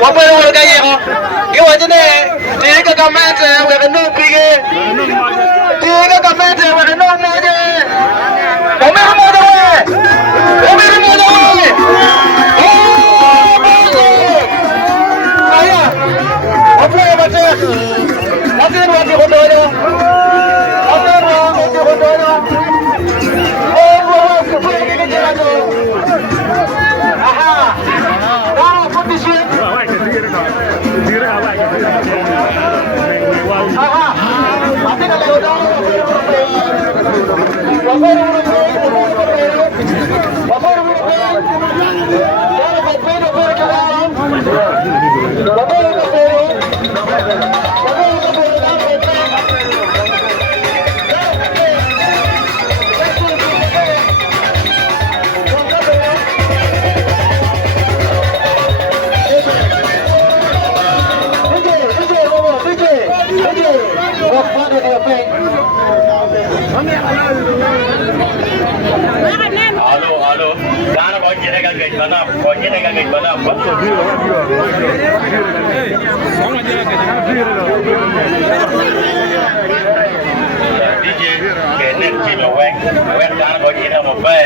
Wapere wala kaya Giwa jene Tiga kamente Wega no pige Tiga kamente Wega no moje Omeri moja we Omeri moja we Aya Wapere wate Wate wate kodoyo Wate wate kodoyo Aha Wow competition Aha Ate na leo daw Halo, Gana kau jadi gagak mana? Kau jadi gagak mana? DJ, kenet cilo wek, Gana kau jadi apa?